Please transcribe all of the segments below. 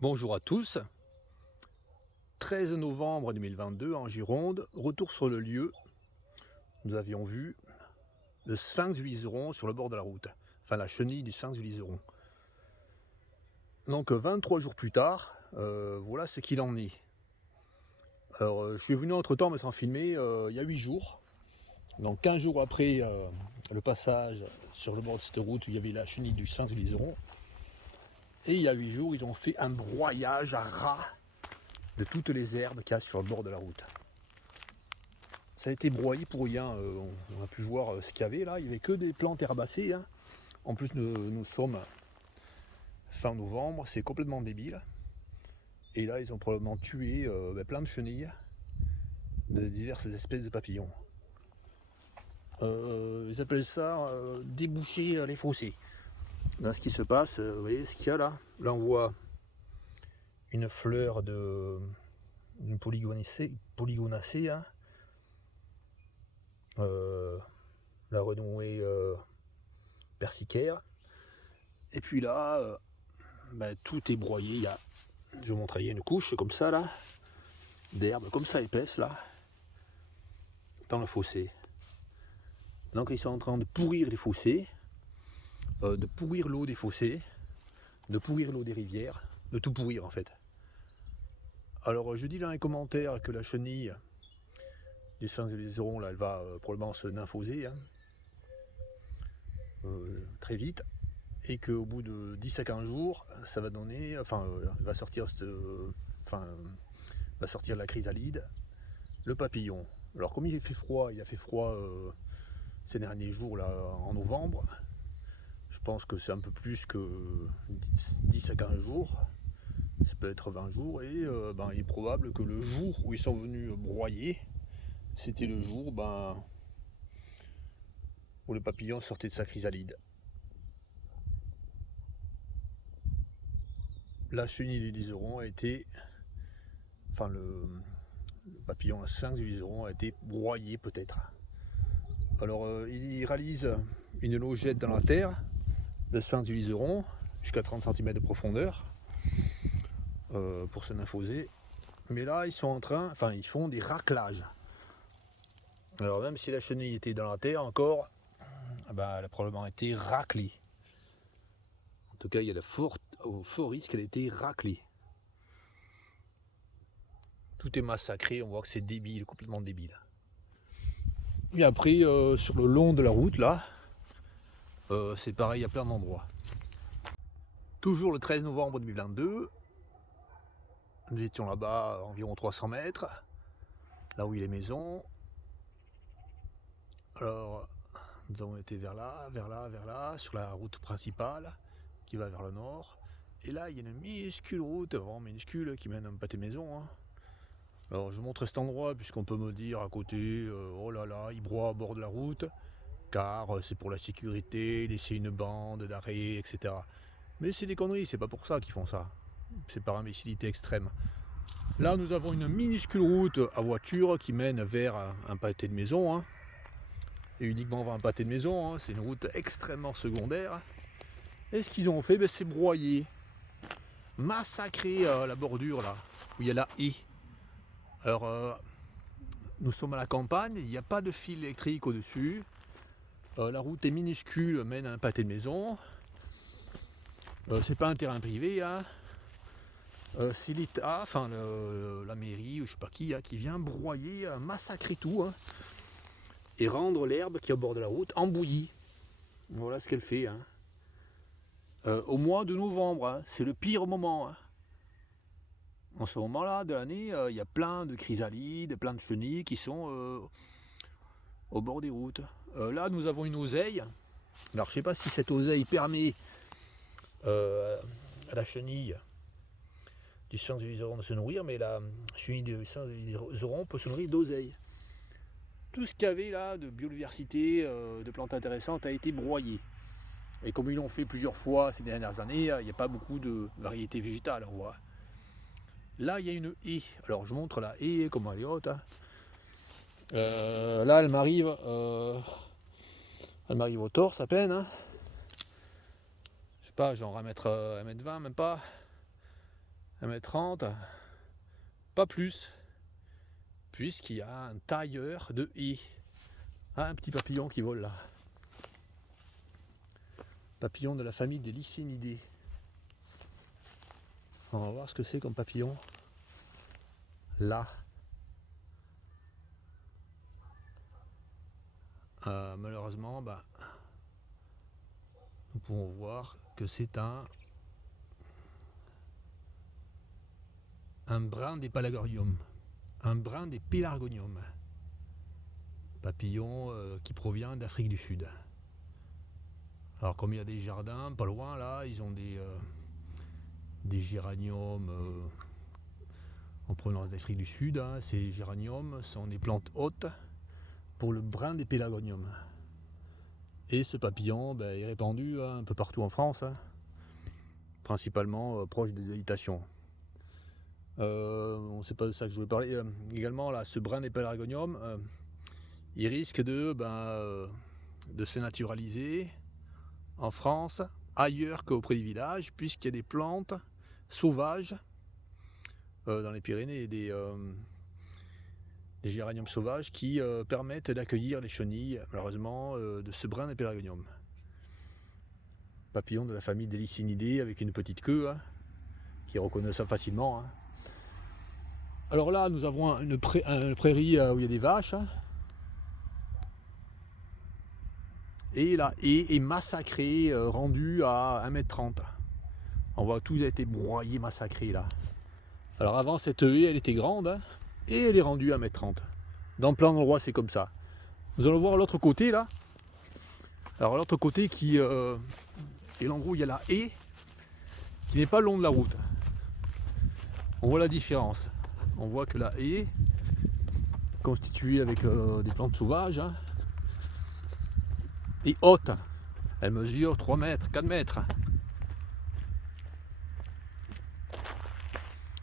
Bonjour à tous, 13 novembre 2022 en Gironde, retour sur le lieu. Nous avions vu le sphinx du Liseron sur le bord de la route, enfin la chenille du sphinx du Liseron. Donc 23 jours plus tard, voilà ce qu'il en est. Alors je suis venu entre temps mais sans filmer il y a 8 jours, donc 15 jours après le passage sur le bord de cette route où il y avait la chenille du sphinx du Liseron. Et il y a 8 jours ils ont fait un broyage à ras de toutes les herbes qu'il y a sur le bord de la route. Ça a été broyé pour rien, on a pu voir ce qu'il y avait là, il n'y avait que des plantes herbacées. Hein. En plus nous sommes fin novembre, c'est complètement débile. Et là ils ont probablement tué plein de chenilles, de diverses espèces de papillons. Ils appellent ça déboucher les fossés. Là ce qui se passe, vous voyez ce qu'il y a là. Là on voit une fleur d'une polygonacée. Hein. La renouée persicaire. Et puis là, tout est broyé. Je vais vous montrer, il y a une couche comme ça là, d'herbe comme ça épaisse là, dans le fossé. Donc ils sont en train de pourrir les fossés, de pourrir l'eau des fossés, de pourrir l'eau des rivières, de tout pourrir en fait. Alors je dis dans les commentaires que la chenille du sphinx du Liseron là, elle va probablement se nymphoser hein, très vite. Et qu'au bout de 10 à 15 jours, ça va donner, va sortir la chrysalide, le papillon. Alors comme il a fait froid ces derniers jours là en novembre, je pense que c'est un peu plus que 10 à 15 jours, ça peut être 20 jours, et il est probable que le jour où ils sont venus broyer, c'était le jour où le papillon sortait de sa chrysalide. La chenille du Liseron a été, le papillon sphinx du Liseron a été broyé peut-être. Alors il réalise une logette dans la terre, le sphinx du Liseron, jusqu'à 30 cm de profondeur, pour se nymphoser. Mais là ils font des raclages. Alors même si la chenille était dans la terre encore, elle a probablement été raclée. En tout cas il y a le fort risque qu'elle ait été raclée. Tout est massacré, on voit que c'est débile, complètement débile. Et après, sur le long de la route, là, c'est pareil à plein d'endroits. Toujours le 13 novembre 2022, nous étions là-bas à environ 300 mètres, là où il y a les maisons. Alors, nous avons été vers là, sur la route principale qui va vers le nord. Et là, il y a une minuscule route, vraiment minuscule, qui mène à un pâté de maison. Hein. Alors, je montre cet endroit, puisqu'on peut me dire à côté, oh là là, ils broient à bord de la route, car c'est pour la sécurité, laisser une bande d'arrêt, etc. Mais c'est des conneries, c'est pas pour ça qu'ils font ça. C'est par imbécilité extrême. Là, nous avons une minuscule route à voiture qui mène vers un pâté de maison. Hein. Et uniquement vers un pâté de maison, hein. C'est une route extrêmement secondaire. Et ce qu'ils ont fait, c'est broyer, massacrer la bordure là, où il y a la haie. Alors, nous sommes à la campagne, il n'y a pas de fil électrique au-dessus. La route est minuscule, mène à un pâté de maison. C'est pas un terrain privé, hein. C'est l'État, la mairie, ou je sais pas qui vient broyer, massacrer tout, hein, et rendre l'herbe qui est au bord de la route en bouillie. Voilà ce qu'elle fait. Hein. Au mois de novembre, hein, c'est le pire moment. Hein. En ce moment-là de l'année, il y a plein de chrysalides, plein de chenilles qui sont au bord des routes. Là, nous avons une oseille. Alors, je ne sais pas si cette oseille permet à la chenille du sphinx du Liseron de se nourrir, mais la chenille du sphinx du Liseron peut se nourrir d'oseille. Tout ce qu'il y avait là de biodiversité, de plantes intéressantes a été broyé. Et comme ils l'ont fait plusieurs fois ces dernières années, il n'y a pas beaucoup de variétés végétales, on voit. Là, il y a une haie. Alors, je montre la haie, comment elle est haute. Hein. Là, elle m'arrive au torse à peine. Hein. Je sais pas, genre 1m20, même pas. 1,30 m, pas plus, puisqu'il y a un tailleur de haies. Ah, un petit papillon qui vole là. Papillon de la famille des Lycaenidae. On va voir ce que c'est comme papillon. Là. Malheureusement, nous pouvons voir que c'est un brin des Pelargonium. Un brin des Pelargonium. Papillon qui provient d'Afrique du Sud. Alors comme il y a des jardins pas loin là, ils ont des géraniums en provenance d'Afrique du Sud. Hein. Ces géraniums sont des plantes hautes pour le brin des Pelargonium. Et ce papillon est répandu un peu partout en France, hein, principalement proche des habitations. C'est pas de ça que je voulais parler. Également, là, ce brin des Pelargonium, il risque de se naturaliser en France, ailleurs qu'auprès des villages, puisqu'il y a des plantes sauvages dans les Pyrénées, des géraniums sauvages qui permettent d'accueillir les chenilles, malheureusement, de ce brin des Pelargonium. Papillon de la famille des Lycaenidae avec une petite queue, hein, qui reconnaît ça facilement. Hein. Alors là, nous avons une prairie où il y a des vaches. Hein. Et la haie est massacrée, rendue à 1,30 m. On voit que tout a été broyé, massacré là. Alors avant, cette haie, elle était grande, hein, et elle est rendue à 1,30 m. Dans plein d'endroits, c'est comme ça. Nous allons voir l'autre côté là. Alors l'autre côté qui est l'endroit où il y a la haie, qui n'est pas le long de la route. On voit la différence. On voit que la haie, constituée avec des plantes sauvages, hein, est haute. Elle mesure 3 mètres, 4 mètres.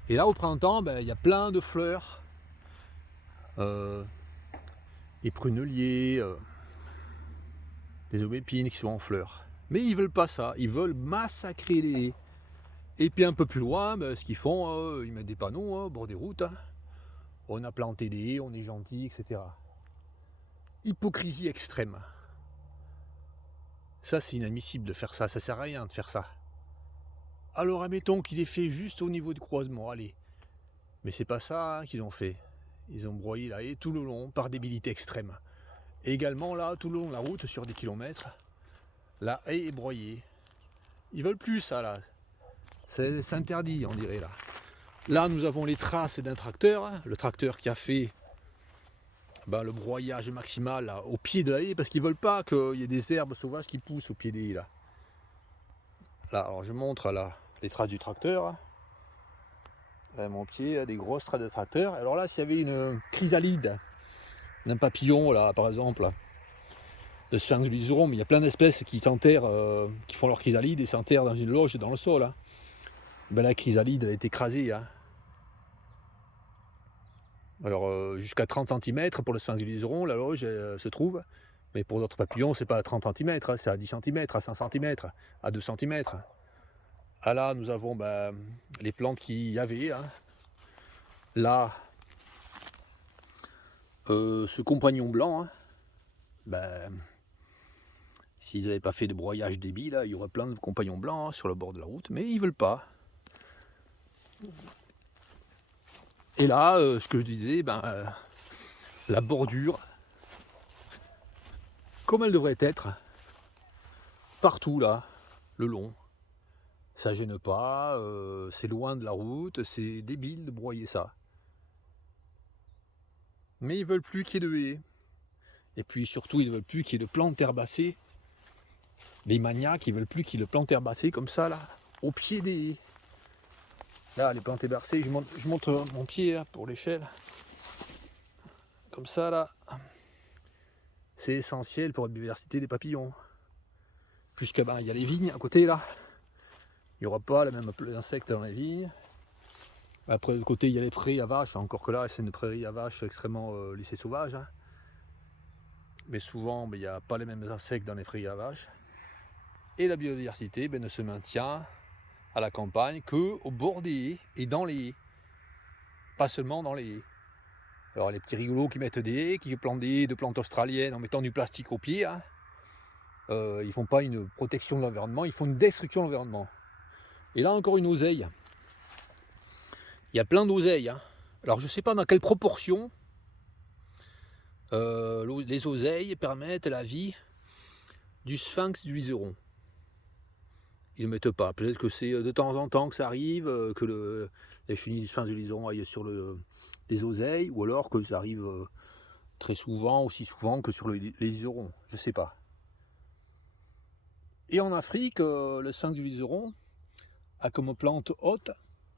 Et là, au printemps, il y a plein de fleurs. Les pruneliers, des aubépines qui sont en fleurs. Mais ils veulent pas ça, ils veulent massacrer les haies. Et puis un peu plus loin, ce qu'ils font, ils mettent des panneaux au bord des routes. Hein. On a planté des haies, on est gentil, etc. Hypocrisie extrême. Ça, c'est inadmissible de faire ça, ça sert à rien de faire ça. Alors admettons qu'il est fait juste au niveau du croisement, allez. Mais c'est pas ça qu'ils ont fait. Ils ont broyé la haie tout le long par débilité extrême. Et également là, tout le long de la route, sur des kilomètres, la haie est broyée. Ils veulent plus ça là. C'est interdit, on dirait là. Là, nous avons les traces d'un tracteur, hein, le tracteur qui a fait le broyage maximal là, au pied de la haie, parce qu'ils veulent pas qu'il y ait des herbes sauvages qui poussent au pied des haies là. Là, alors je montre là les traces du tracteur. Là, mon pied, des grosses traces de tracteur. Alors là, s'il y avait une chrysalide d'un papillon là, par exemple, de Sphinx du liseron, mais il y a plein d'espèces qui s'enterrent, qui font leur chrysalide et s'enterrent dans une loge dans le sol. Hein. La chrysalide, elle est écrasée. Hein. Alors jusqu'à 30 cm pour le Sphinx du liseron, la loge se trouve. Mais pour d'autres papillons, c'est pas à 30 cm, hein, c'est à 10 cm, à 5 cm, à 2 cm. Ah là, nous avons les plantes qu'il y avait. Hein. Là, ce compagnon blanc, hein, s'ils n'avaient pas fait de broyage débile, là, il y aurait plein de compagnons blancs, hein, sur le bord de la route, mais ils veulent pas. Et là, ce que je disais, la bordure, comme elle devrait être, partout là, le long. Ça gêne pas, c'est loin de la route, c'est débile de broyer ça. Mais ils veulent plus qu'il y ait de haies. Et puis surtout, ils veulent plus qu'il y ait de plantes herbacées. Les maniaques, ils veulent plus qu'il y ait de plantes herbacées comme ça là, au pied des haies. Là, les plantes herbacées, je montre mon pied là, pour l'échelle. Comme ça là. C'est essentiel pour la biodiversité des papillons. Puisque il y a les vignes à côté là. Il n'y aura pas la même insectes dans les vignes. Après de l'autre côté il y a les prairies à vaches, encore que là c'est une prairie à vaches extrêmement laissée sauvage. Hein. Mais souvent il n'y a pas les mêmes insectes dans les prairies à vaches. Et la biodiversité ne se maintient à la campagne qu'au bord des haies et dans les haies. Pas seulement dans les haies. Alors les petits rigolos qui mettent des haies, qui plantent des haies de plantes australiennes en mettant du plastique au pied, hein, ils font pas une protection de l'environnement, ils font une destruction de l'environnement. Et là encore une oseille. Il y a plein d'oseilles. Hein. Alors je sais pas dans quelle proportion les oseilles permettent la vie du sphinx du liseron. Ils ne mettent pas. Peut-être que c'est de temps en temps que ça arrive, que les chenilles du sphinx du liseron aillent sur les oseilles, ou alors que ça arrive très souvent, aussi souvent que sur les liserons. Je ne sais pas. Et en Afrique, le sphinx du liseron a comme plante haute,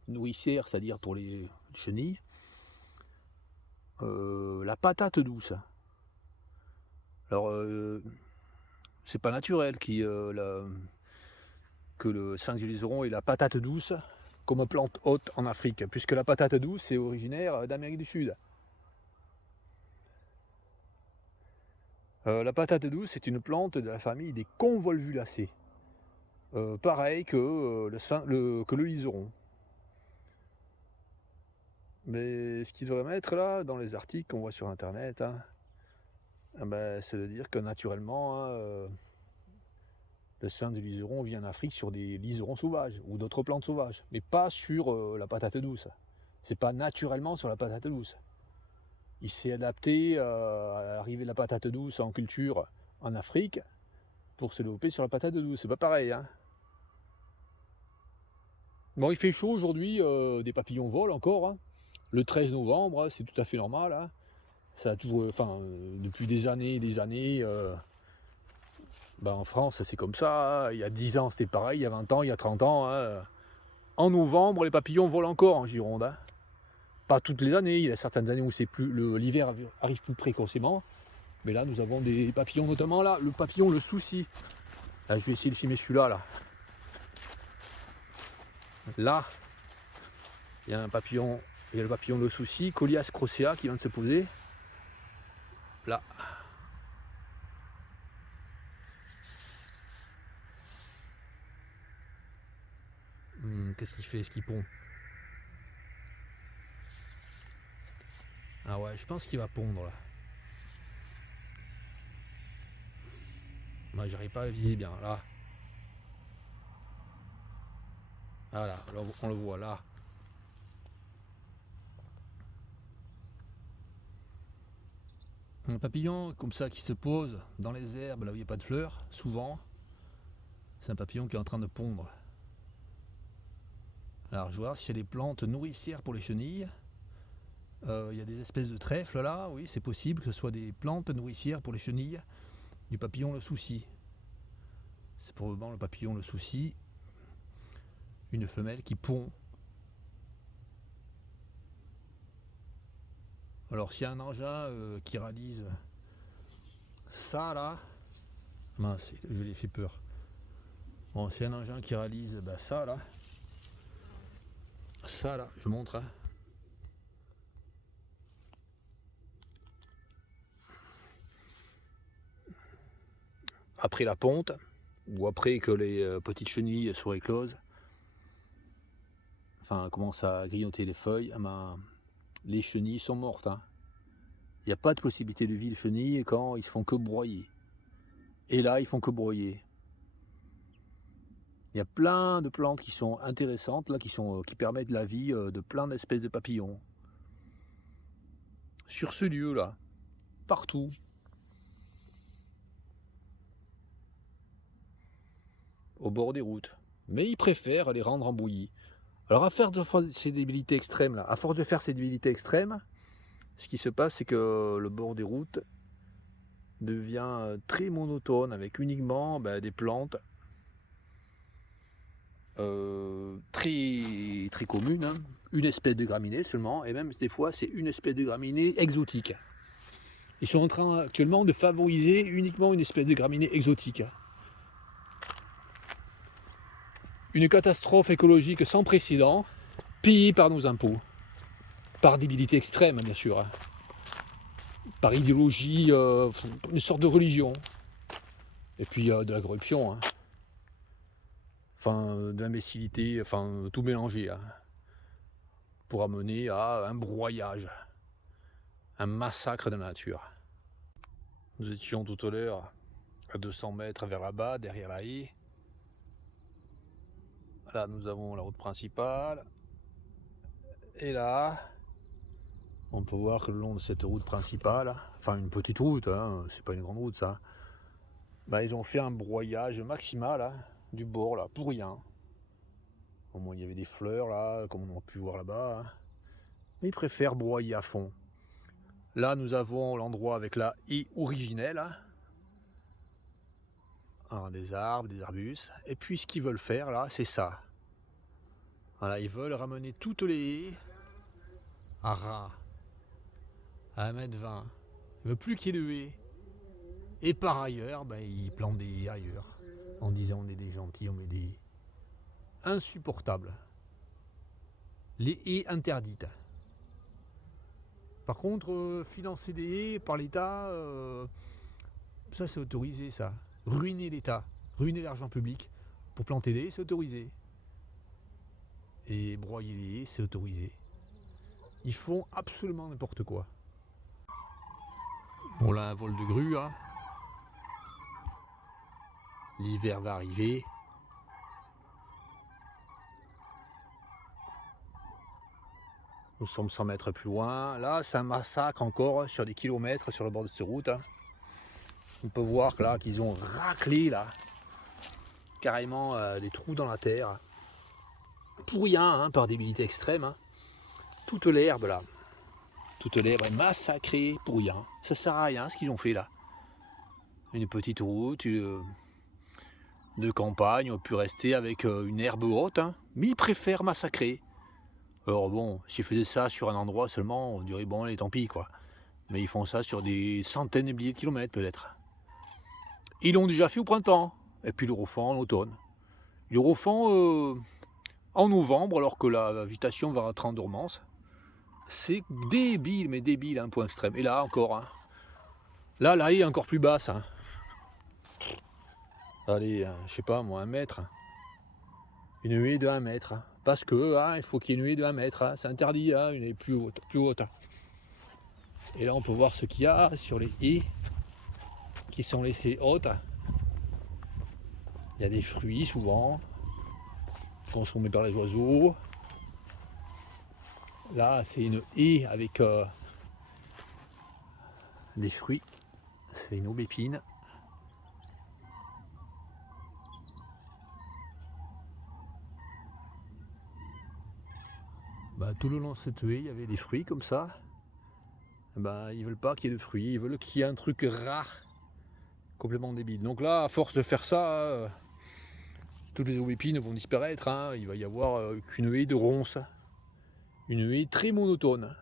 nourricière, c'est-à-dire pour les chenilles, la patate douce. Alors, c'est pas naturel que le sphinx du liseron ait la patate douce comme plante haute en Afrique, puisque la patate douce est originaire d'Amérique du Sud. La patate douce est une plante de la famille des convolvulacées, pareil que le liseron. Mais ce qu'il devrait mettre là, dans les articles qu'on voit sur internet, hein, c'est de dire que naturellement, hein, le sphinx du liseron vit en Afrique sur des liserons sauvages ou d'autres plantes sauvages, mais pas sur la patate douce. C'est pas naturellement sur la patate douce. Il s'est adapté à l'arrivée de la patate douce en culture en Afrique pour se développer sur la patate douce. C'est pas pareil. Hein. Bon, il fait chaud aujourd'hui, des papillons volent encore. Hein. Le 13 novembre, c'est tout à fait normal. Hein. Ça a toujours, depuis des années, en France, c'est comme ça. Hein. Il y a 10 ans, c'était pareil. Il y a 20 ans, il y a 30 ans. Hein. En novembre, les papillons volent encore en Gironde. Hein. Pas toutes les années. Il y a certaines années où l'hiver arrive plus précocement. Mais là, nous avons des papillons, notamment là, le papillon le souci. Là, je vais essayer de filmer celui-là. Là, il y a un papillon. Il y a le papillon le souci, Colias crocea, qui vient de se poser. Là. Qu'est-ce qu'il fait? Est-ce qu'il pond? Ah ouais, je pense qu'il va pondre là. Moi, j'arrive pas à viser bien. Là. Voilà, on le voit là. Un papillon comme ça qui se pose dans les herbes là où il n'y a pas de fleurs, souvent, c'est un papillon qui est en train de pondre. Alors je vois s'il y a des plantes nourricières pour les chenilles. Il y a des espèces de trèfles là, oui c'est possible que ce soit des plantes nourricières pour les chenilles du papillon le souci. C'est probablement le papillon le souci, une femelle qui pond. Alors s'il y a un engin qui réalise ça là, mince, je l'ai fait peur. Bon, c'est un engin qui réalise ça là, je montre. Hein. Après la ponte, ou après que les petites chenilles soient écloses, commencent à grignoter les feuilles, les chenilles sont mortes. Hein. Il n'y a pas de possibilité de vie de chenilles quand ils ne font que broyer. Et là, ils font que broyer. Il y a plein de plantes qui sont intéressantes, là, qui permettent la vie de plein d'espèces de papillons. Sur ce lieu-là, partout. Au bord des routes. Mais ils préfèrent les rendre en bouillie. Alors à force de faire ces débilités extrêmes, ce qui se passe, c'est que le bord des routes devient très monotone, avec uniquement des plantes très, très communes, hein. Une espèce de graminée seulement, et même des fois c'est une espèce de graminée exotique. Ils sont en train actuellement de favoriser uniquement une espèce de graminée exotique. Une catastrophe écologique sans précédent, payée par nos impôts, par débilité extrême bien sûr, hein. Par idéologie, une sorte de religion, et puis de la corruption. Hein. enfin de l'imbécilité, enfin tout mélangé, hein, pour amener à un broyage, un massacre de la nature. Nous étions tout à l'heure à 200 mètres vers là-bas, derrière la haie. Là, nous avons la route principale. Et là, on peut voir que le long de cette route principale, enfin une petite route, hein, c'est pas une grande route ça, bah, ils ont fait un broyage maximal hein, du bord là, pour rien. Au moins il y avait des fleurs là, comme on a pu voir là-bas. Hein. Mais ils préfèrent broyer à fond. Là, nous avons l'endroit avec la haie originelle. Hein. Alors, des arbres, des arbustes. Et puis ce qu'ils veulent faire là, c'est ça. Voilà, ils veulent ramener toutes les haies à ras, à 1,20 m. Ils ne veulent plus qu'il y ait de haies. Et par ailleurs, ben, ils plantent des haies ailleurs. En disant on est des gentils, on met des haies. Insupportable. Les haies interdites. Par contre, financer des haies par l'État, ça c'est autorisé ça. Ruiner l'État, ruiner l'argent public pour planter des haies, c'est autorisé. Et broyer les haies, c'est autorisé. Ils font absolument n'importe quoi. Bon là, un vol de grue, hein. L'hiver va arriver. Nous sommes 100 mètres plus loin. Là, c'est un massacre encore sur des kilomètres sur le bord de cette route. Hein. On peut voir que là qu'ils ont raclé là, carrément des trous dans la terre. Pour rien, hein, par débilité extrême. Hein. Toute l'herbe là, toute l'herbe est massacrée pour rien. Ça sert à rien ce qu'ils ont fait là. Une petite route de campagne, on peut rester avec une herbe haute, hein, mais ils préfèrent massacrer. Alors bon, s'ils faisaient ça sur un endroit seulement, on dirait bon, allez, tant pis quoi. Mais ils font ça sur des centaines de milliers de kilomètres peut-être. Ils l'ont déjà fait au printemps, et puis ils le refont en automne. Ils le refont en novembre, alors que la végétation va rentrer en dormance. C'est débile, mais débile à un point extrême. Et là encore, hein. Là, la haie est encore plus basse. Hein. Allez, je sais pas moi, 1 mètre. Une haie de 1 mètre. Hein. Parce que il faut qu'il y ait une haie de 1 mètre. Hein. C'est interdit, hein, une haie plus haute, plus haute. Et là, on peut voir ce qu'il y a sur les haies qui sont laissées hautes. Il y a des fruits souvent, consommés par les oiseaux. Là, c'est une haie avec des fruits. C'est une aubépine. Bah, tout le long de cette haie, il y avait des fruits comme ça. Bah, ils veulent pas qu'il y ait de fruits, ils veulent qu'il y ait un truc rare, complètement débile. Donc là, à force de faire ça, toutes les aubépines vont disparaître. Hein. Il va y avoir qu'une haie de ronces, une haie très monotone.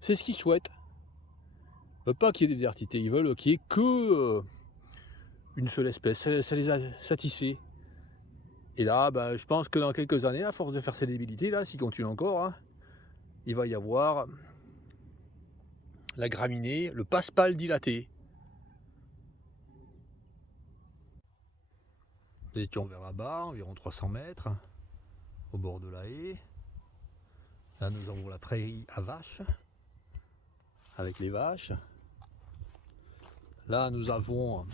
C'est ce qu'ils souhaitent. Ils veulent pas qu'il y ait des diversités, ils veulent qu'il y ait que une seule espèce. Ça les a satisfaits. Et là, bah, je pense que dans quelques années, à force de faire ces débilités, là, s'ils continuent encore, hein, il va y avoir la graminée, le passe-palle dilaté. Nous étions vers là-bas, environ 300 mètres, au bord de la haie. Là, nous avons la prairie à vaches, avec les vaches. Là, nous avons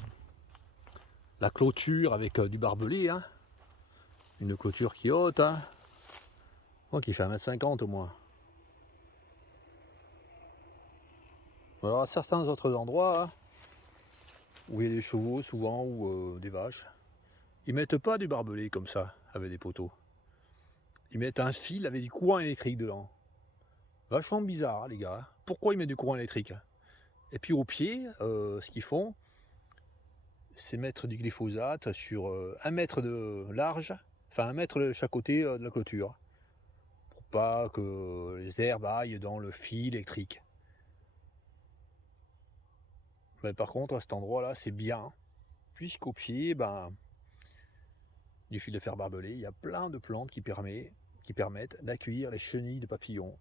la clôture avec du barbelé, hein. Une clôture qui est haute, hein. Oh, qui fait 1,50 m au moins. Alors, à certains autres endroits, hein, où il y a des chevaux souvent, ou des vaches, ils mettent pas du barbelé comme ça, avec des poteaux. Ils mettent un fil avec du courant électrique dedans. Vachement bizarre, hein, les gars. Pourquoi ils mettent du courant électrique? Et puis au pied, ce qu'ils font, c'est mettre du glyphosate sur 1 mètre de large, enfin 1 mètre de chaque côté de la clôture, pour pas que les herbes aillent dans le fil électrique. Mais par contre, à cet endroit-là, c'est bien, puisqu'au pied, ben, du fil de fer barbelé, il y a plein de plantes qui permettent d'accueillir les chenilles de papillons,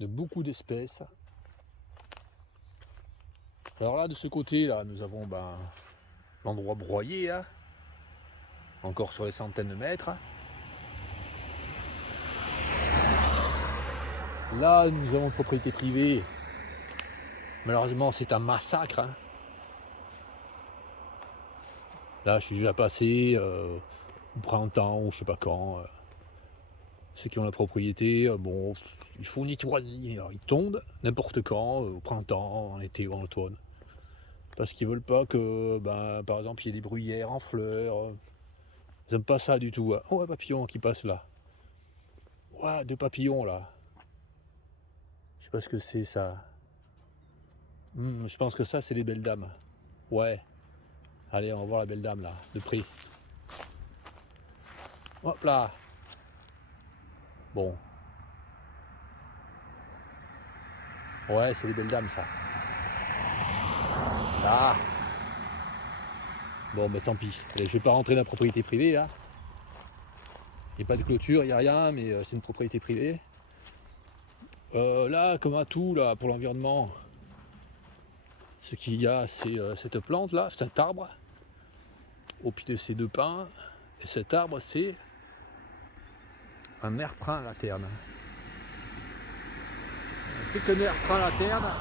de beaucoup d'espèces. Alors là, de ce côté-là, nous avons l'endroit broyé. Hein. encore sur les centaines de mètres. Là, nous avons une propriété privée. Malheureusement, c'est un massacre. Hein. Là, je suis déjà passé au printemps ou je sais pas quand. Ceux qui ont la propriété, bon, il faut nettoyer. Alors, ils tondent n'importe quand, au printemps, en été ou en automne. Parce qu'ils veulent pas que, par exemple, il y ait des bruyères en fleurs. Ils n'aiment pas ça du tout. Hein. Oh, un papillon qui passe là. Ouais, 2 papillons là. Je sais pas ce que c'est ça. Je pense que ça, c'est les belles dames. Ouais. Allez, on va voir la belle dame là, de près. Hop là. Bon. Ouais, c'est les belles dames ça. Ah. Bon, tant pis. Allez, je vais pas rentrer dans la propriété privée là. Il n'y a pas de clôture, il n'y a rien, mais c'est une propriété privée. Là, comme à tout là, pour l'environnement, ce qu'il y a, c'est cette plante là, cet arbre, au pied de ces 2 pins. Et cet arbre, c'est un merprin laterne. Un petit merprin laterne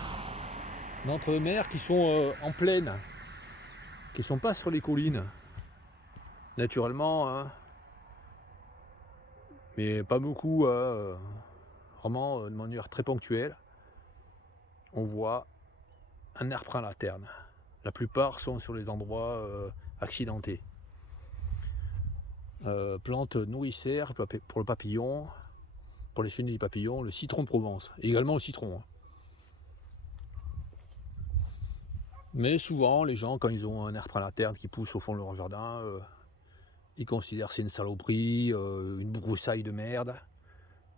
d'entre mers qui sont en plaine, qui ne sont pas sur les collines, naturellement, hein, mais pas beaucoup, vraiment de manière très ponctuelle. On voit un merprin laterne. La plupart sont sur les endroits accidentés. Plante nourricière pour le papillon, pour les chenilles papillons, le citron de Provence, et également le citron. Mais souvent, les gens, quand ils ont un merprin laterne qui pousse au fond de leur jardin, ils considèrent que c'est une saloperie, une broussaille de merde.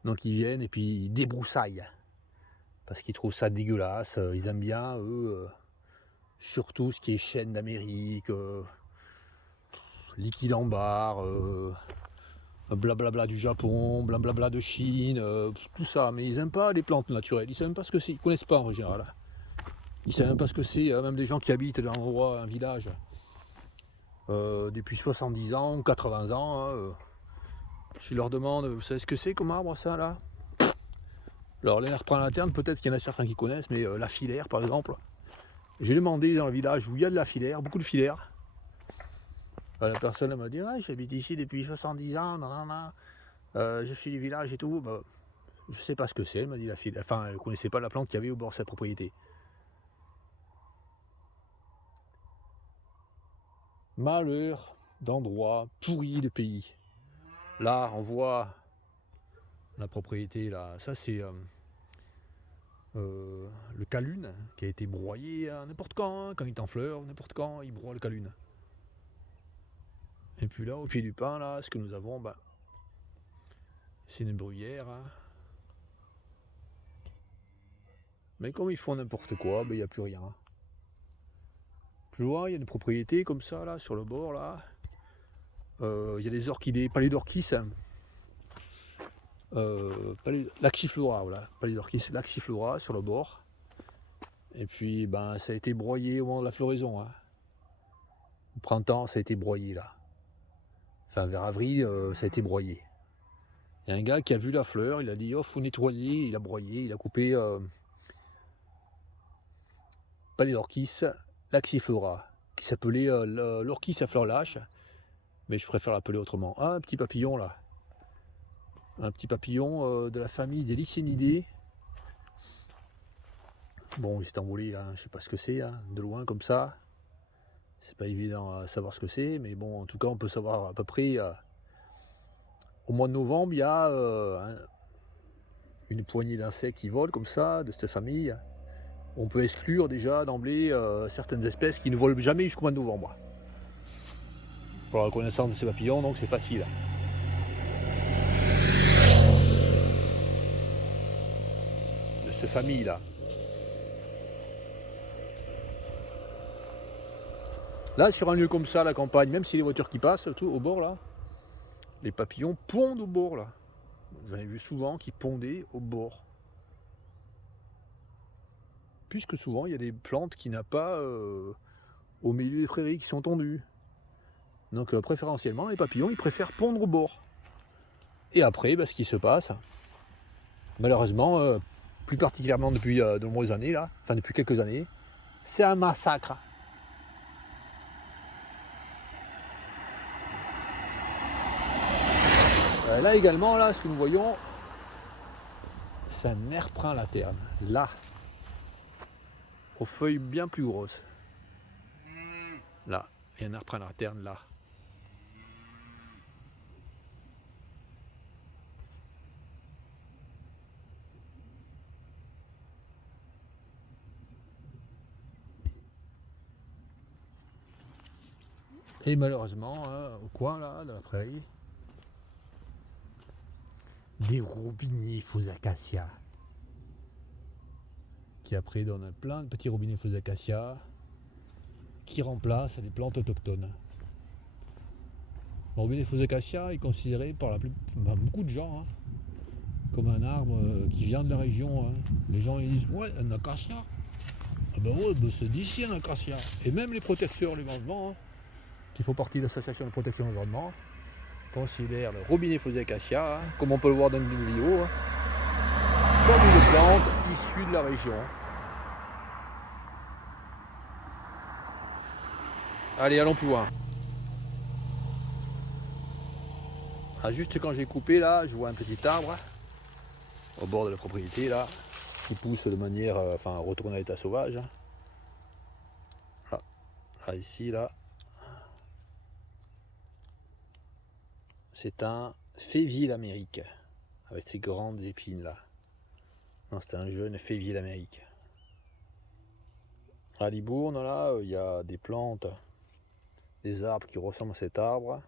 Donc ils viennent et puis ils débroussaillent. Parce qu'ils trouvent ça dégueulasse. Ils aiment bien, eux, surtout ce qui est chêne d'Amérique, liquide en barre, blablabla du Japon, blablabla de Chine, tout ça. Mais ils n'aiment pas les plantes naturelles. Ils ne savent même pas ce que c'est. Ils ne connaissent pas en général. Ils ne savent même pas ce que c'est. Même des gens qui habitent dans un village depuis 70 ans ou 80 ans. Hein, je leur demande, vous savez ce que c'est comme arbre ça là? Alors les merprin laterne, peut-être qu'il y en a certains qui connaissent, mais la filaire par exemple. J'ai demandé dans le village où il y a de la filaire, beaucoup de filaire. La personne m'a dit ouais, j'habite ici depuis 70 ans, je suis du village et tout. Je sais pas ce que c'est, elle m'a dit la filaire. Enfin, elle ne connaissait pas la plante qu'il y avait au bord de sa propriété. Malheur d'endroits pourris de pays. Là, on voit la propriété là. Ça c'est le calune qui a été broyé à n'importe quand il est en fleurs, n'importe quand, il broie le calune. Et puis là, au pied du pin, là, ce que nous avons, c'est une bruyère. Hein. Mais comme ils font n'importe quoi, il n'y a plus rien. Plus loin, il y a une propriété comme ça, là, sur le bord, là. Il y a des orchidées, Paludorchis. Laxiflora, voilà. Paludorchis, Laxiflora sur le bord. Et puis, ça a été broyé au moment de la floraison. Hein. Au printemps, ça a été broyé, là. Enfin, vers avril, ça a été broyé. Il y a un gars qui a vu la fleur, il a dit, oh, faut nettoyer, il a broyé, il a coupé Paludorchis Laxiflora, qui s'appelait l'orchis à fleurs lâches, mais je préfère l'appeler autrement. Ah, un petit papillon là. Un petit papillon de la famille des Lycénidés. Bon, il s'est envolé, hein, je sais pas ce que c'est, hein, de loin comme ça. C'est pas évident à savoir ce que c'est, mais bon, en tout cas, on peut savoir à peu près. Au mois de novembre, il y a une poignée d'insectes qui volent comme ça, de cette famille. On peut exclure déjà d'emblée certaines espèces qui ne volent jamais jusqu'au mois de novembre. Pour la reconnaissance de ces papillons, donc c'est facile. De cette famille-là. Là, sur un lieu comme ça, la campagne, même si les voitures qui passent tout au bord là, les papillons pondent au bord là. J'en ai vu souvent qui pondaient au bord. Puisque souvent il y a des plantes qui n'ont pas au milieu des prairies qui sont tondues. Donc préférentiellement, les papillons, ils préfèrent pondre au bord. Et après, ce qui se passe, malheureusement, plus particulièrement depuis de nombreuses années, là, enfin depuis quelques années, c'est un massacre. Là également, là, ce que nous voyons, c'est un nerprin laterne. Là, aux feuilles bien plus grosses. Là, il y a un nerprin laterne là. Et malheureusement, au coin là, de la prairie, des robinets faux acacias. Qui après donnent plein de petits robinets faux acacias qui remplacent les plantes autochtones. Le robinet faux acacia est considéré par beaucoup de gens comme un arbre qui vient de la région. Les gens ils disent ouais, un acacia. Ah ben ouais, c'est d'ici un acacia. Et même les protecteurs de l'environnement, qui font partie de l'association de protection de l'environnement, considèrent le robinet faux acacia, comme on peut le voir dans une vidéo, comme une plante issue de la région. Allez, allons plus loin. Juste quand j'ai coupé là, je vois un petit arbre au bord de la propriété là, qui pousse de manière, retourne à l'état sauvage. Là, ici, là. C'est un févier d'Amérique, avec ses grandes épines là. Non, c'est un jeune févier d'Amérique. À Libourne, là, il y a des plantes, des arbres qui ressemblent à cet arbre.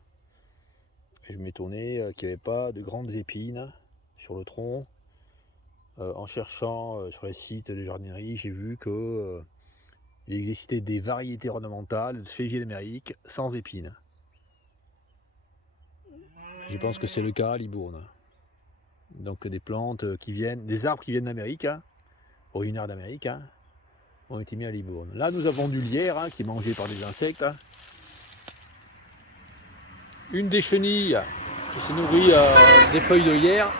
Et je m'étonnais qu'il n'y avait pas de grandes épines sur le tronc. En cherchant sur les sites de jardinerie, j'ai vu que il existait des variétés ornementales de févier d'Amérique sans épines. Je pense que c'est le cas à Libourne. Donc des plantes des arbres qui viennent d'Amérique, originaires d'Amérique, ont été mis à Libourne. Là nous avons du lierre qui est mangé par des insectes. Une des chenilles qui se nourrit des feuilles de lierre.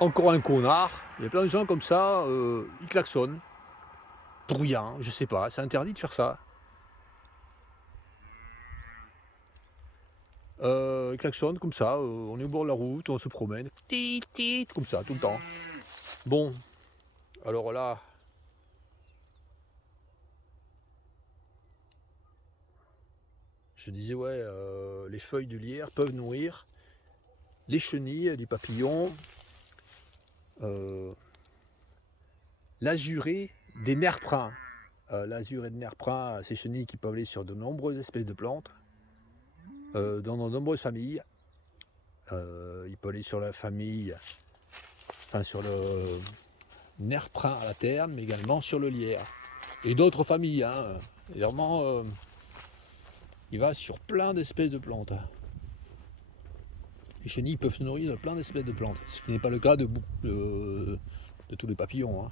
Encore un connard. Il y a plein de gens comme ça, ils klaxonnent. Pour rien, je sais pas, c'est interdit de faire ça. Ils klaxonnent comme ça, on est au bord de la route, on se promène. Comme ça, tout le temps. Bon, alors là, je disais ouais, les feuilles du lierre peuvent nourrir les chenilles, les papillons, l'azurée des nerprins. L'azurée des nerprins, ces chenilles qui peuvent aller sur de nombreuses espèces de plantes, dans de nombreuses familles. Il peut aller sur la famille, sur le nerprin à la terne, mais également sur le lierre. Et d'autres familles, Vraiment, il va sur plein d'espèces de plantes. Les chenilles peuvent se nourrir de plein d'espèces de plantes, ce qui n'est pas le cas de tous les papillons.